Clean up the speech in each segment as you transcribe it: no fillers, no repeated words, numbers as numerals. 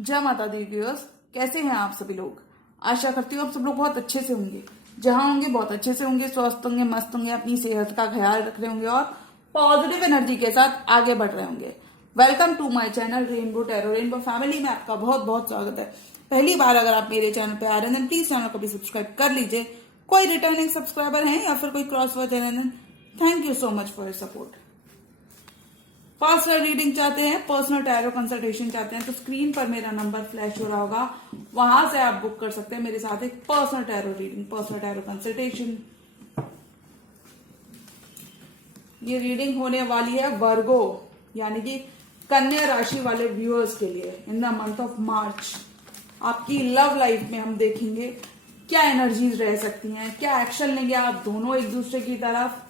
जय माता the viewers, कैसे हैं आप सभी लोग। आशा करती हूँ आप सब लोग बहुत अच्छे से होंगे। जहां होंगे बहुत अच्छे से होंगे, स्वस्थ होंगे, मस्त होंगे, अपनी सेहत का ख्याल रख रहे होंगे और पॉजिटिव एनर्जी के साथ आगे बढ़ रहे होंगे। Welcome to my channel rainbow tarot. Rainbow family में आपका बहुत बहुत स्वागत है। पहली बार अगर आप मेरे चैनल पे आ रहे हैं प्लीज चैनल को भी सब्सक्राइब कर लीजिए। कोई रिटर्निंग सब्सक्राइबर हैं या फिर कोई क्रॉस वर्ड है, thank you so much for your support. Personal reading चाहते हैं, पर्सनल टैरो कंसल्टेशन चाहते हैं तो स्क्रीन पर मेरा नंबर फ्लैश हो रहा होगा, वहां से आप बुक कर सकते हैं मेरे साथ एक personal tarot reading, personal tarot consultation. ये रीडिंग होने वाली है वर्गो यानी कि कन्या राशि वाले व्यूअर्स के लिए इन द मंथ ऑफ मार्च। आपकी लव लाइफ में हम देखेंगे क्या एनर्जीज रह सकती हैं, क्या एक्शन लेंगे आप दोनों एक दूसरे की तरफ,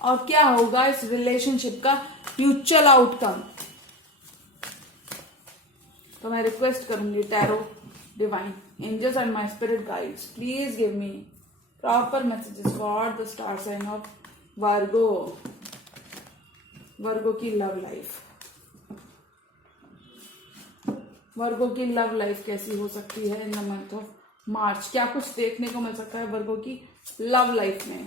और क्या होगा इस रिलेशनशिप का म्यूचुअल आउटकम। तो मैं रिक्वेस्ट करूंगी tarot divine angels and my spirit guides, please give me proper messages for the star sign of Virgo. Virgo की लव लाइफ, वर्गो की लव लाइफ कैसी हो सकती है इन द मंथ ऑफ मार्च। क्या कुछ देखने को मिल सकता है वर्गो की लव लाइफ में।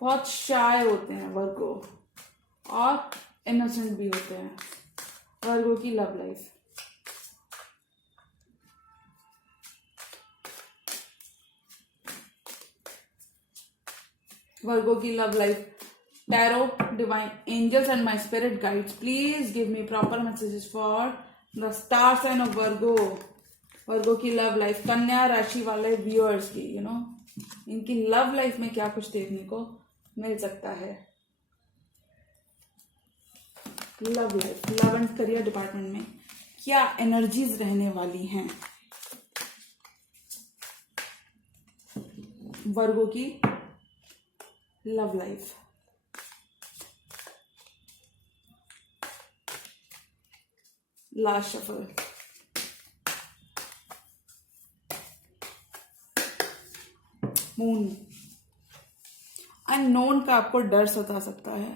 बहुत शाय होते हैं वर्गो और इनोसेंट भी होते हैं। वर्गो की लव लाइफ, वर्गो की love life. Tarot divine angels and my spirit guides, please give me proper messages for the star sign of Virgo. Virgo की लव लाइफ, कन्या राशि वाले व्यूअर्स की इनकी लव लाइफ में क्या कुछ देखने को मिल सकता है। Love life, love and career department में क्या एनर्जीज रहने वाली हैं वर्गो की love life. Last shuffle, moon. Unknown का आपको डर सता सकता है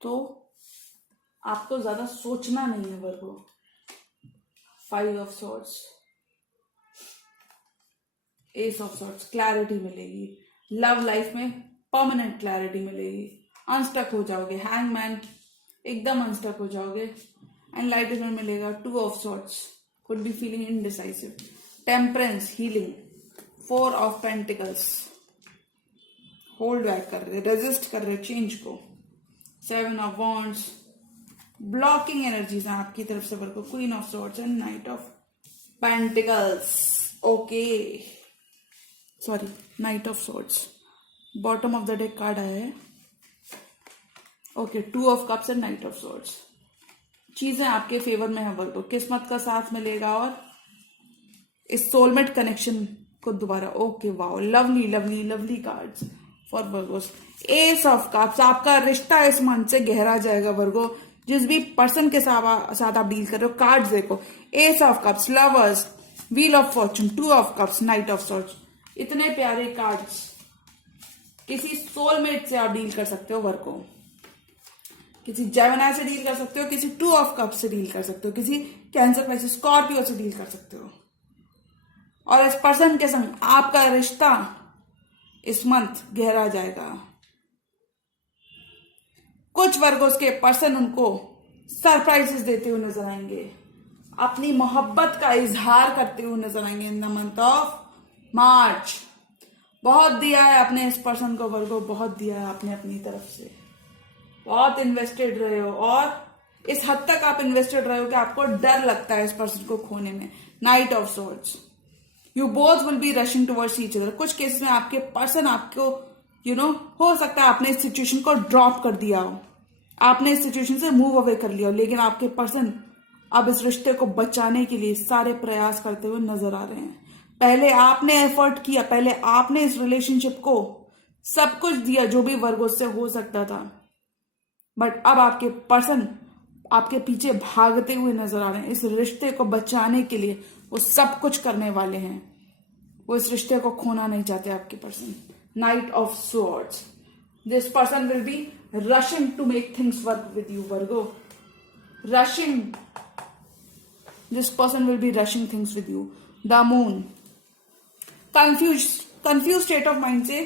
तो आपको ज्यादा सोचना नहीं है वर्गो। 5 of swords, S of swords, clarity मिलेगी लव लाइफ में, परमानेंट क्लैरिटी मिलेगी। अनस्टक हो जाओगे, हैंगमैन, एकदम अनस्टक हो जाओगे। एनलाइटनमेंट मिलेगा। 2 of swords, could be feeling indecisive. Temperance, healing. 4 of pentacles, hold back कर रहे, रेजिस्ट कर रहे चेंज को। 7 ऑफ वॉन्ड्स, ब्लॉकिंग एनर्जीज हैं आपकी तरफ से Virgo. Queen of swords and knight of pentacles. Okay, sorry, knight of swords bottom of the deck card आया है। Okay, 2 of cups and knight of swords. चीजें आपके फेवर में है वर्गो, किस्मत का साथ मिलेगा और इस सोलमेट कनेक्शन को दोबारा। Okay, wow, lovely lovely lovely cards for Virgo's. S of cups, आपका रिश्ता इस मंथ से गहरा जाएगा वर्गो। जिस भी पर्सन के साथ आप डील कर रहे हो, कार्ड्स देखो। S of cups, lovers, wheel of Fortune, 2 of cups, night of swords. इतने प्यारे कार्ड्स। किसी सोलमेट से आप डील कर सकते हो वर्गो, किसी जेमिनी से डील कर सकते हो, किसी 2 ऑफ कप्स से डील कर सकते हो, किसी कैंसर पाइसेस स्कॉर्पियो से डील कर सकते हो। और इस पर्सन के संग आपका रिश्ता इस मंथ गहरा जाएगा। कुछ वर्गों के पर्सन उनको सरप्राइजेस देते हुए नजर आएंगे, अपनी मोहब्बत का इजहार करते हुए नजर आएंगे इन द मंथ ऑफ मार्च। बहुत दिया है आपने इस पर्सन को वर्गो, बहुत दिया है आपने अपनी तरफ से, बहुत इन्वेस्टेड रहे हो और इस हद तक आप इन्वेस्टेड रहे हो कि आपको डर लगता है इस पर्सन को खोने में। Night of swords, you both will be rushing towards each other. कुछ केस में आपके पर्सन आपको हो सकता है आपने इस सिचुएशन को ड्रॉप कर दिया हो, आपने इस सिचुएशन से मूव अवे कर लिया हो, लेकिन आपके पर्सन अब इस रिश्ते को बचाने के लिए सारे प्रयास करते हुए नजर आ रहे हैं। पहले आपने एफर्ट किया, पहले आपने इस रिलेशनशिप को सब कुछ दिया जो भी वर्गो से हो सकता था, बट अब आपके पर्सन आपके पीछे भागते हुए नजर आ रहे हैं। इस रिश्ते को बचाने के लिए वो सब कुछ करने वाले हैं। वो इस रिश्ते को खोना नहीं चाहते आपके person. Knight of swords, this person will be rushing to make things work with you Virgo. rushing. This person will be rushing things with you. The moon. Confuse state of mind से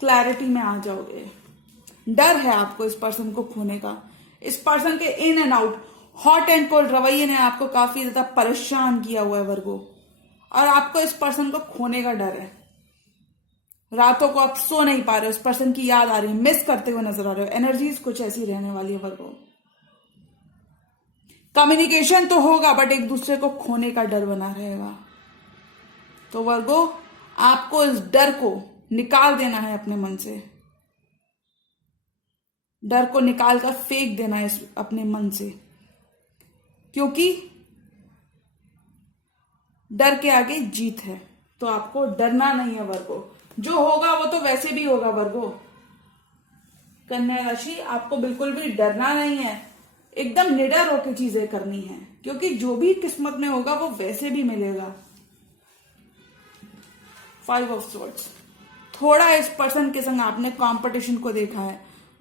clarity में आ जाओगे. डर है आपको इस person को खोने का. इस पर्सन के in and out, hot and cold रवैये ने आपको काफी ज्यादा परेशान किया हुआ है वर्गो, और आपको इस पर्सन को खोने का डर है. रातों को आप सो नहीं पा रहे हो, इस पर्सन की याद आ रही है, मिस करते हुए नजर आ रहे हो. एनर्जीज कुछ ऐसी रहने वाली है वर्गो. कम्युनिकेशन तो होगा बट एक दूसरे को खोने का डर बना रहेगा. तो वर्गो, आपको इस डर को निकाल देना है अपने मन से. डर को निकाल कर फेंक देना है अपने मन से, क्योंकि डर के आगे जीत है. तो आपको डरना नहीं है वर्गो. जो होगा वो तो वैसे भी होगा वर्गो. कन्या राशि, आपको बिल्कुल भी डरना नहीं है. एकदम निडर होकर चीजें करनी है, क्योंकि जो भी किस्मत में होगा वो वैसे भी मिलेगा. 5 ऑफ सॉर्ड्स. थोड़ा इस पर्सन के संग आपने कंपटीशन को देखा है.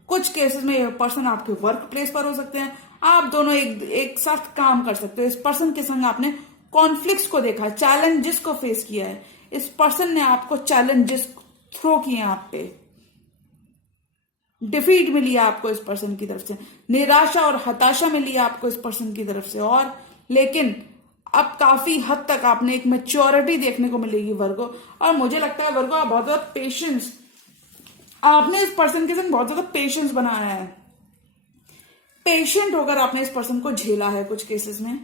कुछ केसेस में यह पर्सन आपके वर्क प्लेस पर हो सकते हैं. आप दोनों एक साथ काम कर सकते हो. इस पर्सन के संग आपने कॉन्फ्लिक्ट्स को देखा है, चैलेंजेस को फेस किया है. इस पर्सन ने आपको चैलेंजेस थ्रो किए हैं आप पे. डिफीट मिली है आपको इस पर्सन की तरफ से. निराशा और हताशा मिली है आपको इस पर्सन की तरफ से. और लेकिन अब काफी हद तक आपने एक मैच्योरिटी देखने को मिलेगी वर्गो. और मुझे लगता है वर्गो, आप बहुत ज्यादा पेशेंस, आपने इस पर्सन के साथ बहुत ज्यादा पेशेंस बनाया है. पेशेंट होकर आपने इस पर्सन को झेला है. कुछ केसेस में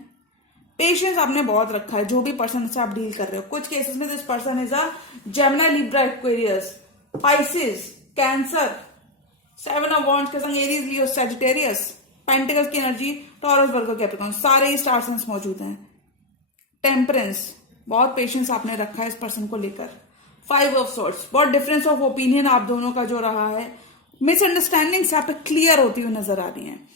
पेशेंस आपने बहुत रखा है, जो भी पर्सन से आप डील कर रहे हो. कुछ केसेस में this person is a Gemini, Libra, Aquarius, Pisces, cancer. 7 of wands के संग एरीज, लियो, सैजिटेरियस, पेंटिकल्स की एनर्जी, टॉरस, वर्गो, कैप्रिकॉर्न, सारे ही स्टार साइंस मौजूद हैं. टेम्परेंस, बहुत पेशेंस आपने रखा है इस पर्सन को लेकर. 5 ऑफ सॉर्ड्स, बहुत डिफरेंस ऑफ ओपिनियन आप दोनों का जो रहा है. मिसअंडरस्टैंडिंग्स यहाँ पे क्लियर होती हुई नजर आ रही हैं.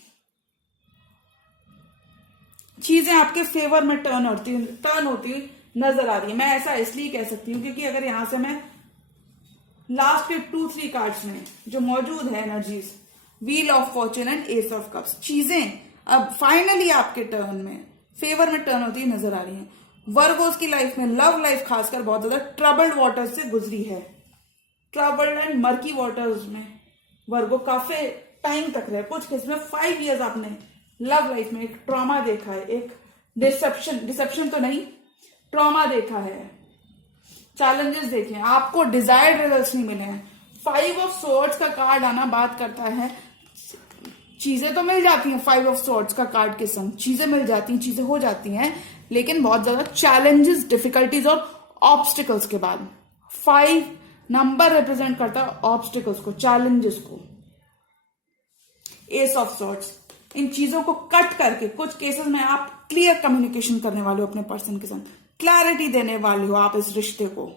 चीजें आपके फेवर में टर्न होती हुई नजर आ रही है. मैं ऐसा इसलिए कह सकती हूँ क्योंकि अगर यहां से मैं लास्ट के 2-3 कार्ड्स में जो मौजूद है energies, wheel of Fortune and S of cups, चीजें अब फाइनली आपके टर्न में फेवर में टर्न होती नजर आ रही है. वर्गोस की लाइफ में, लव लाइफ खासकर, बहुत ज्यादा ट्रबल्ड वाटर्स से गुजरी है. ट्रबल्ड एंड मर्की वाटर्स में वर्गो काफी टाइम तक रहे. कुछ केस में 5 इयर्स आपने लव लाइफ में एक ट्रॉमा देखा है, एक डिसेप्शन तो नहीं, ट्रॉमा देखा है, चैलेंजेस देखे हैं, आपको डिजायर्ड रिजल्ट्स नहीं मिले हैं. 5 ऑफ सॉर्ड्स का कार्ड आना बात करता है, चीजें तो मिल जाती हैं. 5 ऑफ सॉर्ड्स का कार्ड के संग चीजें मिल जाती हैं, चीजें हो जाती हैं, लेकिन बहुत ज्यादा चैलेंजेस, डिफिकल्टीज और ऑब्स्टिकल्स के बाद. 5 नंबर रिप्रेजेंट करता है ऑब्स्टिकल्स को, चैलेंजेस को. एस ऑफ सॉर्ड्स, इन चीजों को कट करके कुछ केसेस में आप क्लियर कम्युनिकेशन करने वाले हो अपने पर्सन के साथ. क्लैरिटी देने वाले हो आप इस रिश्ते को.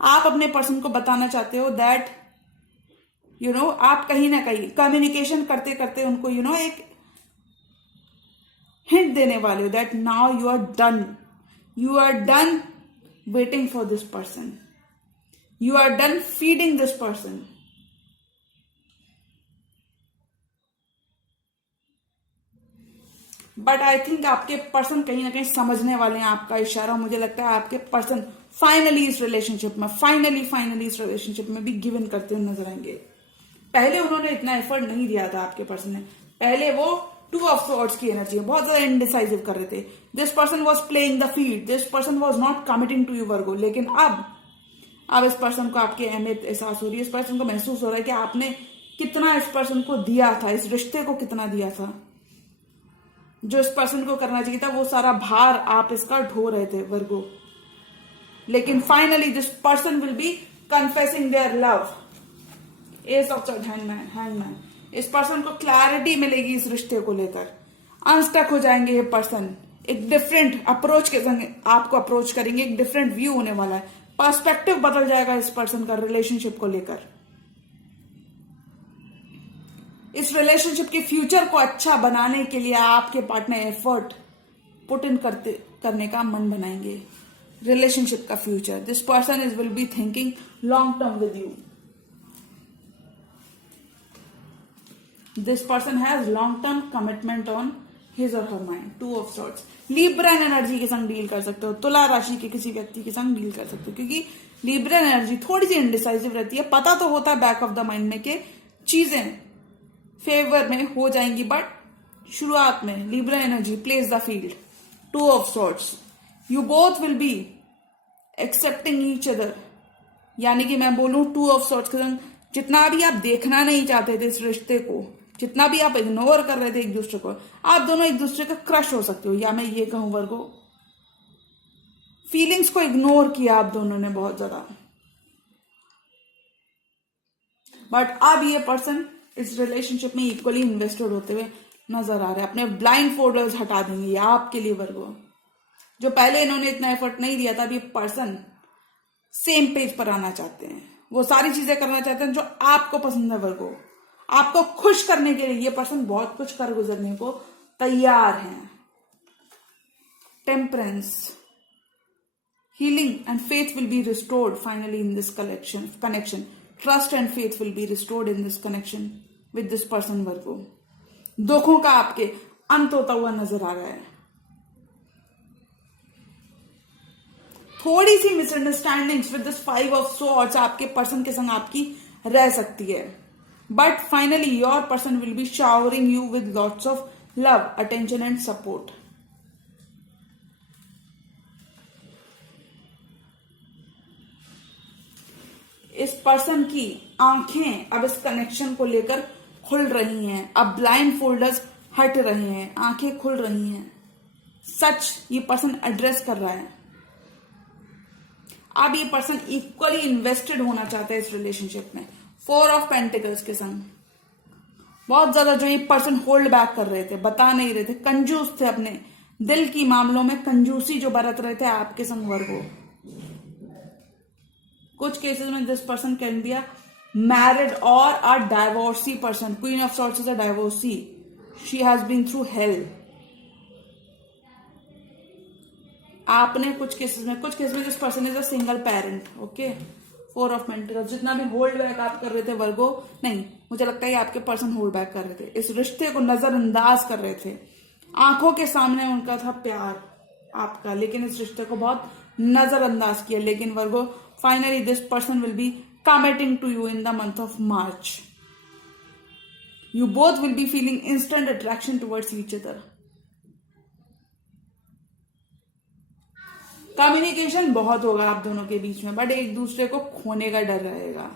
आप अपने पर्सन को बताना चाहते हो दैट आप कहीं ना कहीं कम्युनिकेशन करते करते उनको एक हिंट देने वाले हो that now you are done waiting for this person, you are done feeding this person. But I think आपके पर्सन कहीं ना कहीं समझने वाले हैं आपका इशारा. मुझे लगता है आपके पर्सन फाइनली इस रिलेशनशिप में भी गिव इन करते हुए नजर आएंगे. पहले उन्होंने इतना एफर्ट नहीं दिया था आपके पर्सन ने. पहले वो 2 ऑफ सॉर्ड्स की एनर्जी बहुत ज्यादा इनडिसाइसिव कर रहे थे. This person was playing the field, this person was not committing to you Virgo. लेकिन अब इस पर्सन को आपकी अहमियत एहसास हो रही है. इस पर्सन को महसूस हो रहा है कि आपने कितना इस पर्सन को दिया था, इस रिश्ते को कितना दिया था. जो इस पर्सन को करना चाहिए था वो सारा भार आप इसका ढो रहे थे वर्गो. लेकिन finally this person will B confessing their love. S of swords, hangman. इस पर्सन को क्लैरिटी मिलेगी इस रिश्ते को लेकर. अनस्टक हो जाएंगे ये पर्सन. एक डिफरेंट अप्रोच के संग आपको अप्रोच करेंगे. एक डिफरेंट व्यू होने वाला है. पर्सपेक्टिव बदल जाएगा इस पर्सन का रिलेशनशिप को लेकर. इस रिलेशनशिप के फ्यूचर को अच्छा बनाने के लिए आपके पार्टनर एफर्ट पुट इन करने का मन बनाएंगे. रिलेशनशिप का future, this person is will be thinking long term with you. This person has long term commitment on his और her mind, 2 of swords. Libran energy के संग डील कर सकते हो, तुला राशि के किसी व्यक्ति के संग डील कर सकते हो, क्योंकि लिब्रन एनर्जी थोड़ी सी इनडिसाइसिव रहती है। पता तो होता है बैक ऑफ द माइंड में कि चीजें फेवर में हो जाएंगी, बट शुरुआत में Libran energy place the field, 2 of sorts. You both will be accepting each other, यानी कि मैं बोलूं 2 ऑफ सॉर्ट्स के संग जितना भी आप देखना नहीं चाहते थे इस रिश्ते को, जितना भी आप इग्नोर कर रहे थे एक दूसरे को, आप दोनों एक दूसरे का क्रश हो सकते हो, या मैं ये कहूं वर्गो फीलिंग्स को इग्नोर किया आप दोनों ने बहुत ज्यादा। बट अब ये पर्सन इस रिलेशनशिप में इक्वली इन्वेस्टेड होते हुए नजर आ रहे हैं। अपने ब्लाइंड फोल्डर्स हटा देंगे ये आपके लिए वर्गो। जो पहले इन्होंने इतना एफर्ट नहीं दिया था, अब ये पर्सन सेम पेज पर आना चाहते हैं, वो सारी चीजें करना चाहते हैं जो आपको पसंद है वर्गो। आपको खुश करने के लिए ये पर्सन बहुत कुछ कर गुजरने को तैयार हैं। Temperance, healing and faith will be restored finally in this connection. Trust and faith will be restored in this connection with this person Virgo. दुखों का आपके अंत होता हुआ नजर आ रहा है। थोड़ी सी misunderstandings with this 5 of swords आपके पर्सन के संग आपकी रह सकती है, but finally your person will be showering you with lots of love, attention and support. इस पर्सन की आंखें अब इस कनेक्शन को लेकर खुल रही हैं। अब ब्लाइंड फोल्डर्स हट रहे हैं, आंखें खुल रही हैं। सच ये पर्सन एड्रेस कर रहा है। अब ये पर्सन इक्वली इन्वेस्टेड होना चाहता है इस रिलेशनशिप में। 4 ऑफ पेंटिकल्स के संग बहुत ज्यादा जो ये पर्सन होल्ड बैक कर रहे थे, बता नहीं रहे थे, कंजूस थे, अपने दिल की मामलों में कंजूसी जो बरत रहे थे आपके संग वर्गो। कुछ केसेस में this person can be a married और a divorcee person. Queen of swords is a divorcee, she has been through hell. आपने कुछ केसेस में this person is a single parent. Okay, 4 of pentacles. जितना भी hold back आप कर रहे थे वर्गो, नहीं, मुझे लगता है आपके पर्सन होल्ड बैक कर रहे थे, इस रिश्ते को नजरअंदाज कर रहे थे। आंखों के सामने उनका था प्यार आपका, लेकिन इस रिश्ते को बहुत नजरअंदाज किया। लेकिन Virgo finally this person will be committing to you in the month of March. You both will be feeling instant attraction towards each other. Communication बहुत होगा आप दोनों के बीच में, बट एक दूसरे को खोने का डर रहेगा।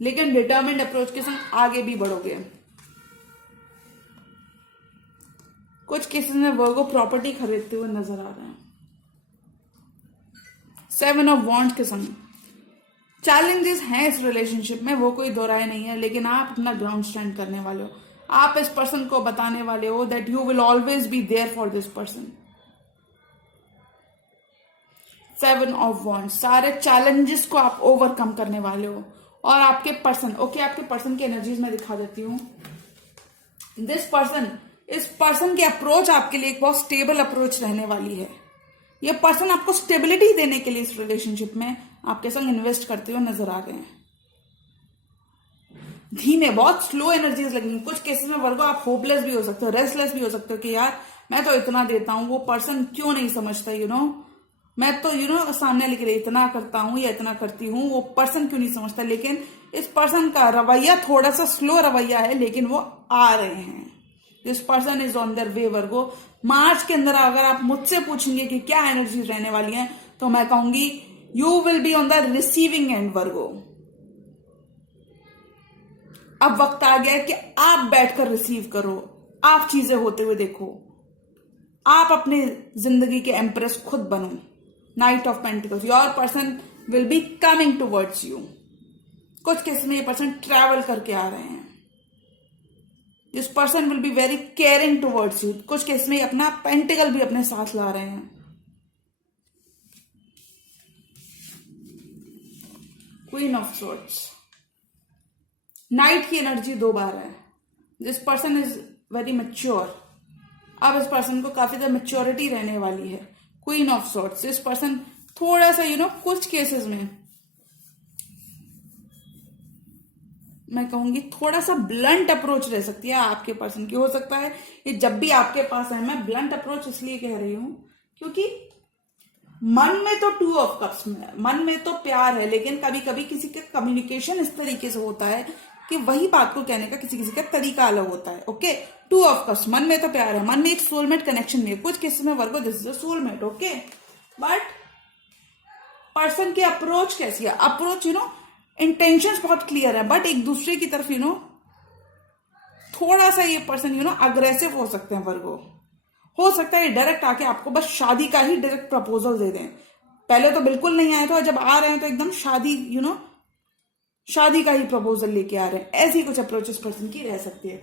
लेकिन डिटर्मिन्ड अप्रोच के संग आगे भी बढ़ोगे। कुछ केसेस में वर्गो प्रॉपर्टी खरीदते हुए नजर आ रहे हैं। 7 ऑफ वॉन्ड्स के संग चैलेंजेस हैं इस रिलेशनशिप में, वो कोई दो राय नहीं है, लेकिन आप अपना ग्राउंड स्टैंड करने वाले हो। आप इस पर्सन को बताने वाले हो that you will always be there for this person. 7 of wands, सारे चैलेंजेस को आप ओवरकम करने वाले हो। और आपके पर्सन, आपके पर्सन की एनर्जीज में दिखा देती हूं। दिस पर्सन, इस पर्सन की अप्रोच आपके लिए एक बहुत स्टेबल अप्रोच रहने वाली है। ये पर्सन आपको स्टेबिलिटी देने के लिए इस रिलेशनशिप में आपके संग इन्वेस्ट करते हुए नजर आ रहे हैं। धीमे, बहुत स्लो एनर्जीज लगेंगी। कुछ केसेस में वर्गो आप होपलेस भी हो सकते हो, रेस्टलेस भी हो सकते हो कि यार मैं तो इतना देता हूं, वो पर्सन क्यों नहीं समझता, मैं तो सामने लेके इतना करता हूं या इतना करती हूं, वो पर्सन क्यों नहीं समझता। लेकिन इस पर्सन का रवैया थोड़ा सा स्लो रवैया है, लेकिन वो आ रहे हैं। This person is on their way Virgo. March के अंदर अगर आप मुझसे पूछेंगे कि क्या एनर्जीज रहने वाली हैं, तो मैं कहूंगी you will be on the receiving and वर्गो। अब वक्त आ गया है कि आप बैठकर रिसीव करो, आप चीजें होते हुए देखो, आप अपनी जिंदगी के एम्प्रेस खुद बनो। Night of pentacles, your person will be coming towards you. कुछ केस में ये पर्सन ट्रैवल करके आ रहे हैं। This person will be very caring towards you. कुछ केस में अपना पेंटिकल भी अपने साथ ला रहे हैं। क्वीन ऑफ सोर्ड्स, नाइट की एनर्जी 2 बार है। This person is very mature. अब इस पर्सन को काफी ज्यादा मैच्योरिटी रहने वाली है। क्वीन ऑफ सोर्ड्स, इस पर्सन थोड़ा सा कुछ केसेस में मैं कहूंगी थोड़ा सा ब्लंट अप्रोच रह सकती है आपके पर्सन की। हो सकता है ये जब भी आपके पास है, मैं ब्लंट अप्रोच इसलिए कह रही हूं क्योंकि मन में तो 2 ऑफ कप्स में, मन में तो प्यार है, लेकिन कभी कभी किसी का कम्युनिकेशन इस तरीके से होता है कि वही बात को कहने का किसी किसी का तरीका अलग होता है। ओके, 2 ऑफ कप्स, मन में तो प्यार है, मन में एक सोलमेट कनेक्शन भी है, कुछ केसेस में Virgo this is a soulmate. Okay, but person की अप्रोच कैसी है? अप्रोच इंटेंशंस बहुत क्लियर है, बट एक दूसरे की तरफ थोड़ा सा ये पर्सन अग्रेसिव हो सकते हैं वर्गो। हो सकता है ये डायरेक्ट आके आपको बस शादी का ही डायरेक्ट प्रपोजल दे दें। पहले तो बिल्कुल नहीं आए थे, और जब आ रहे हैं तो एकदम शादी शादी का ही प्रपोजल लेके आ रहे हैं। ऐसी कुछ अप्रोचेस पर्सन की रह सकती है।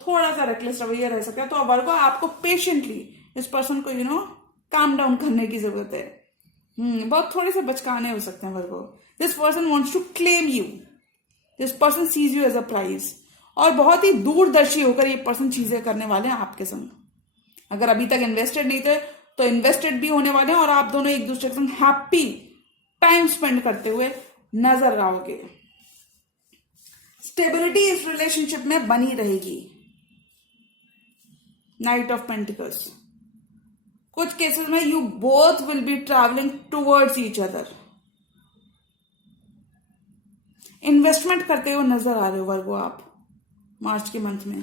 थोड़ा सा रेकलेस रवैया रह सकता है, तो वर्गो आपको पेशेंटली इस पर्सन को काम डाउन करने की जरूरत है। बहुत थोड़े से बचकाने हो सकते हैं Virgo. This person wants to claim you, this person sees you as a prize, और बहुत ही दूरदर्शी होकर ये पर्सन चीजें करने वाले हैं आपके संग। अगर अभी तक इन्वेस्टेड नहीं थे तो इन्वेस्टेड भी होने वाले हैं, और आप दोनों एक दूसरे के संग हैप्पी टाइम स्पेंड करते हुए नजर आओगे। स्टेबिलिटी इस रिलेशनशिप में बनी रहेगी। नाइट ऑफ पेंटिकल्स, कुछ केसेस में you both will be travelling towards each other. Investment करते हुए नजर आ रहे हो वर्गो आप मार्च के मंथ में।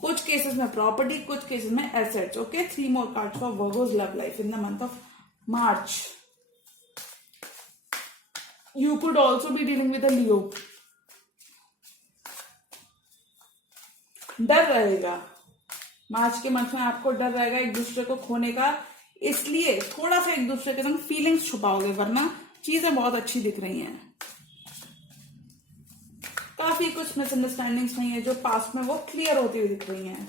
कुछ केसेस में प्रॉपर्टी, कुछ केसेस में assets. Okay, 3 more cards for Virgo's love life in the month of March. You could also be dealing with a Leo. डर रहेगा मार्च के मंथ में, आपको डर रहेगा एक दूसरे को खोने का, इसलिए थोड़ा सा एक दूसरे के संग फीलिंग्स छुपाओगे, वरना चीजें बहुत अच्छी दिख रही हैं। काफी कुछ मिसअंडरस्टैंडिंग्स नहीं है जो पास्ट में, वो क्लियर होती हुई दिख रही हैं।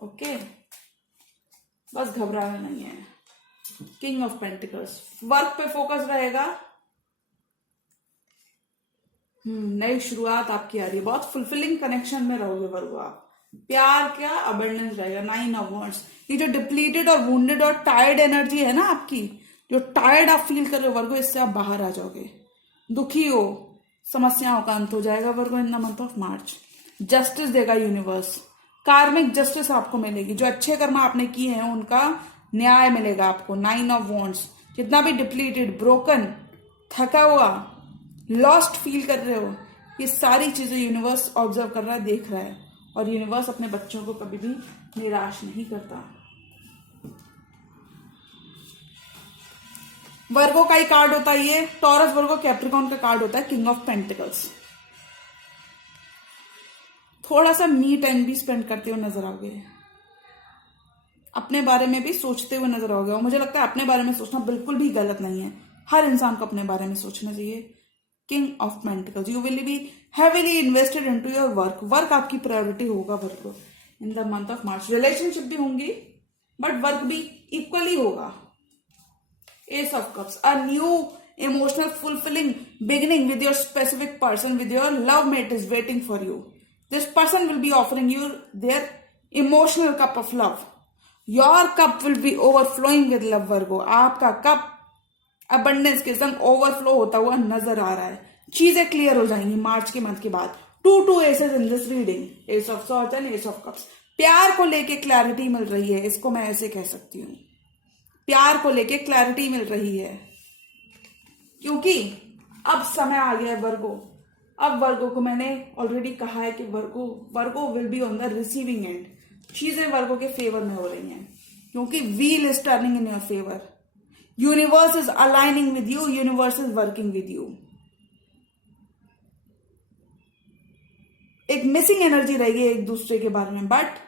ओके, बस घबराना नहीं है। किंग ऑफ पेंटिकल्स, वर्क पे फोकस रहेगा। नई शुरुआत आपकी आ रही है, बहुत फुलफिलिंग कनेक्शन में रहोगे वर्गो आप। प्यार क्या अबंडेंस रहेगा। 9 of Wands, ये जो डिप्लीटेड और वुंडेड और टायर्ड एनर्जी है ना आपकी, जो टायर्ड आप फील कर रहे हो वर्गो, इससे आप बाहर आ जाओगे। दुखी हो, समस्याओं का अंत हो जाएगा Virgo in the month of March. Justice देगा यूनिवर्स, कार्मिक जस्टिस आपको मिलेगी। जो अच्छे कर्म आपने किए हैं उनका न्याय मिलेगा आपको। 9 of Wands, जितना भी डिप्लीटेड, ब्रोकन, थका हुआ, लॉस्ट फील कर रहे हो, ये सारी चीजें यूनिवर्स ऑब्जर्व कर रहा है, देख रहा है, और यूनिवर्स अपने बच्चों को कभी भी निराश नहीं करता। वर्गो का ही कार्ड होता है ये, टॉरस वर्गो कैप्रिकॉन का कार्ड होता है किंग ऑफ पेंटिकल्स। थोड़ा सा मी टाइम भी स्पेंड करते हुए नजर आओगे, अपने बारे में भी सोचते हुए नजर आओगे। और मुझे लगता है अपने बारे में सोचना बिल्कुल भी गलत नहीं है, हर इंसान को अपने बारे में सोचना चाहिए। King of pentacles, you will be heavily invested into your work. Work आपकी प्रायोरिटी होगा Virgo in the month of March. Relationship भी होंगी, बट वर्क भी इक्वली होगा। Ace of Cups, a new emotional fulfilling beginning with your specific person, with your love mate is waiting for you. This person will be offering you their emotional cup of love. Your cup will be overflowing with love Virgo. आपका cup abundance के संग overflow होता हुआ नजर आ रहा है। चीजें clear हो जाएंगी मार्च के मंथ के बाद। 2 aces in this reading, Ace of Swords and Ace of Cups. प्यार को लेके क्लैरिटी मिल रही है, इसको मैं ऐसे कह सकती हूँ। प्यार को लेके क्लैरिटी मिल रही है, क्योंकि अब समय आ गया है वर्गो। अब वर्गो को मैंने ऑलरेडी कहा है कि Virgo will be on the receiving end. चीजें वर्गो के फेवर में हो रही हैं, क्योंकि wheel is turning in your favour. Universe is aligning with you, universe is working with you. एक मिसिंग एनर्जी रहेगी एक दूसरे के बारे में, बट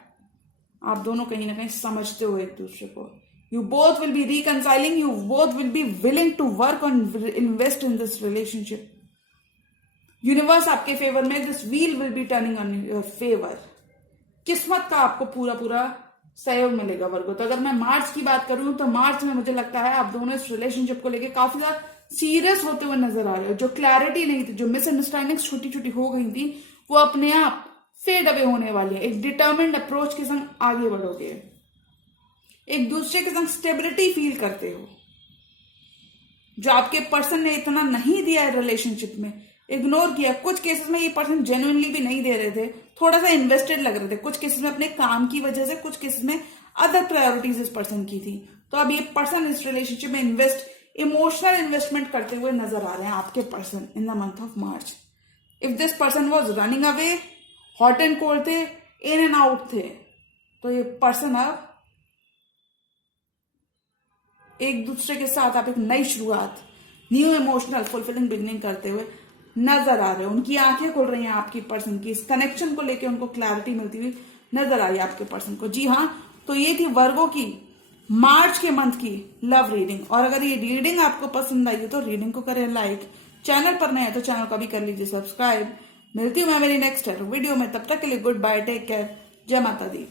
आप दोनों कहीं ना कहीं समझते हो एक दूसरे को। You both will be reconciling. You both will be willing to work and invest in this relationship. Universe आपके फेवर में, this wheel will be turning on your favor. किस्मत का आपको पूरा पूरा सहयोग मिलेगा वर्गो। तो अगर मैं मार्च की बात करूं तो मार्च में मुझे लगता है आप दोनों इस रिलेशनशिप को लेके काफी ज्यादा सीरियस होते हुए नजर आ रहे हो। जो क्लैरिटी नहीं थी, जो मिसअंडरस्टैंडिंग छोटी छोटी हो गई थी, वो अपने आप फेड अवे होने वाली है। एक डिटर्मिन्ड अप्रोच के संग आगे बढ़ोगे, एक दूसरे के संग स्टेबिलिटी फील करते हो। जो आपके पर्सन ने इतना नहीं दिया है रिलेशनशिप में, इग्नोर किया। कुछ केसेस में ये पर्सन जेन्युइनली भी नहीं दे रहे थे, थोड़ा सा इन्वेस्टेड लग रहे थे, कुछ केसेस में अपने काम की वजह से, कुछ केसेस में अदर प्रायोरिटीज इस पर्सन की थी। तो अब ये पर्सन इस रिलेशनशिप में इमोशनल इन्वेस्टमेंट करते हुए नजर आ रहे हैं आपके person in the month of March. If this person was running away, hot and cold थे, इन एंड आउट थे, तो ये पर्सन अब एक दूसरे के साथ आप एक नई शुरुआत, न्यू इमोशनल फुलफिलिंग बिगनिंग करते हुए नजर आ रहे हो। उनकी आंखें खुल रही हैं आपकी पर्सन की, इस कनेक्शन को लेके उनको क्लैरिटी मिलती हुई नजर आ रही है आपके पर्सन को। जी हाँ, तो ये थी वर्गो की मार्च के मंथ की लव रीडिंग। और अगर ये रीडिंग आपको पसंद आई है तो रीडिंग को करें लाइक, चैनल पर नए हैं तो चैनल को भी कर लीजिए सब्सक्राइब। मिलती हूँ मैं मेरी नेक्स्ट वीडियो में, तब तक के लिए गुड बाय, टेक केयर, जय माता दी।